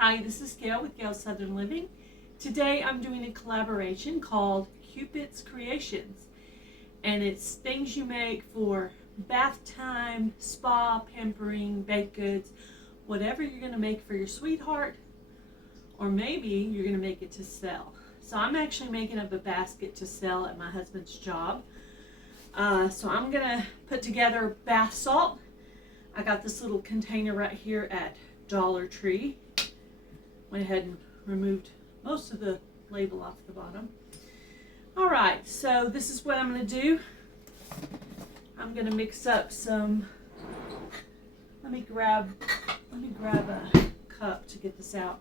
Hi, this is Gail with Gail Southern Living. Today I'm doing a collaboration called Cupids Creations, and it's things you make for bath time, spa, pampering, baked goods, whatever you're going to make for your sweetheart, or maybe you're going to make it to sell. So I'm actually making up a basket to sell at my husband's job. So I'm going to put together bath salt. I got this little container right here at Dollar Tree. Went ahead and removed most of the label off the bottom. Alright, so this is what I'm going to do. I'm going to mix up some, let me grab a cup to get this out.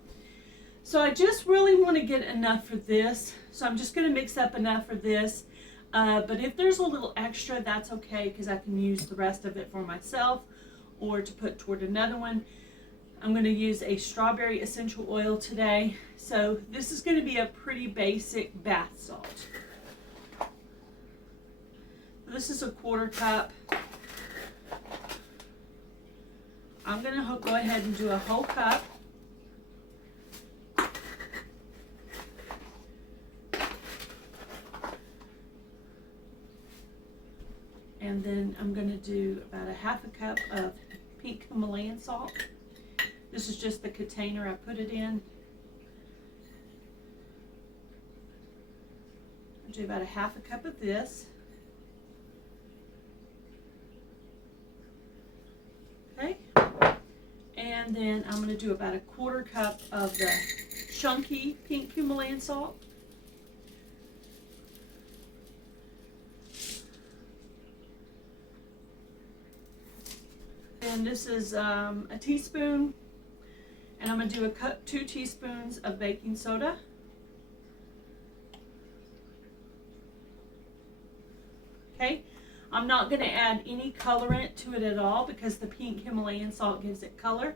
So I just really want to get enough for this, so I'm just going to mix up enough for this. But if there's a little extra, that's okay, because I can use the rest of it for myself or to put toward another one. I'm going to use a strawberry essential oil today. So this is going to be a pretty basic bath salt. This is a 1/4 cup. I'm going to go ahead and do a whole cup. And then I'm going to do about a 1/2 cup of pink Himalayan salt. This is just the container I put it in. I'll do about a 1/2 cup of this. Okay. And then I'm going to do about a 1/4 cup of the chunky pink Himalayan salt. And this is a teaspoon. And I'm going to do 2 teaspoons of baking soda. Okay, I'm not going to add any colorant to it at all because the pink Himalayan salt gives it color.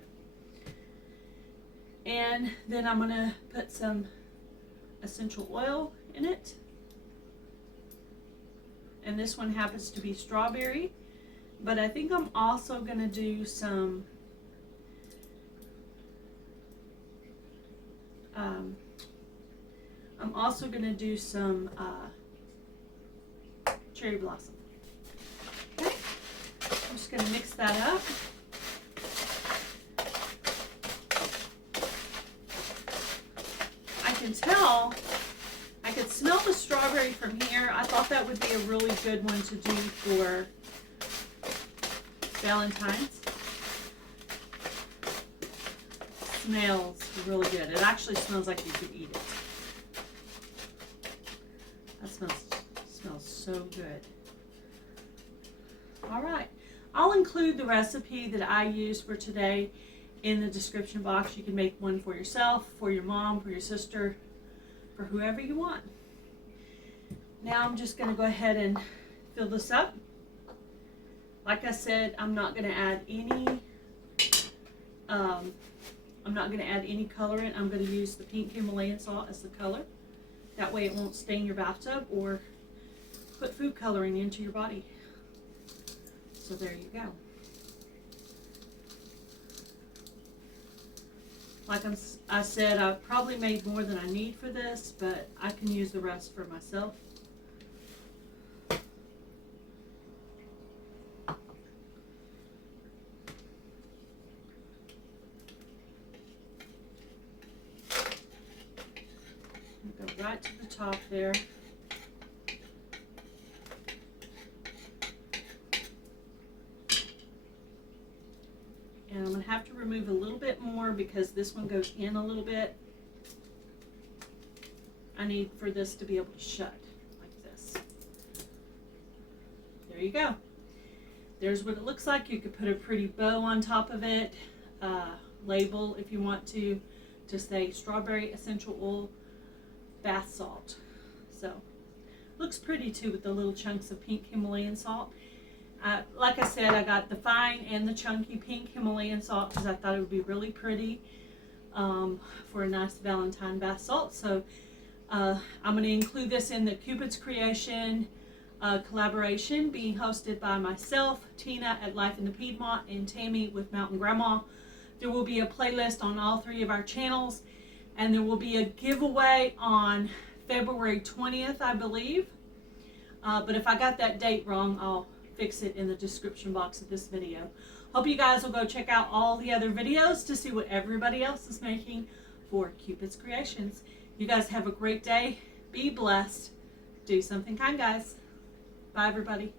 And then I'm going to put some essential oil in it. And this one happens to be strawberry. But I think I'm also going to do some cherry blossom. Okay, I'm just going to mix that up. I could smell the strawberry from here. I thought that would be a really good one to do for Valentine's. Smells really good. It actually smells like you could eat it. That smells so good. Alright, I'll include the recipe that I use for today in the description box. You can make one for yourself, for your mom, for your sister, for whoever you want. Now I'm just going to go ahead and fill this up. Like I said, I'm not going to add any colorant. I'm going to use the pink Himalayan salt as the color. That way it won't stain your bathtub or put food coloring into your body. So there you go. Like I said, I've probably made more than I need for this, but I can use the rest for myself. Go right to the top there. And I'm going to have to remove a little bit more because this one goes in a little bit. I need for this to be able to shut like this. There you go. There's what it looks like. You could put a pretty bow on top of it. Label if you want to say strawberry essential oil bath salt. So looks pretty too with the little chunks of pink Himalayan salt. Like I said, I got the fine and the chunky pink Himalayan salt because I thought it would be really pretty for a nice Valentine bath salt. So I'm going to include this in the Cupids Creation collaboration being hosted by myself, Tina at Life in the Piedmont, and Tammy with Mountain Grandma There will be a playlist on all 3 of our channels, and there will be a giveaway on February 20th, I believe. But if I got that date wrong, I'll fix it in the description box of this video. Hope you guys will go check out all the other videos to see what everybody else is making for Cupid's Creations. You guys have a great day. Be blessed. Do something kind, guys. Bye, everybody.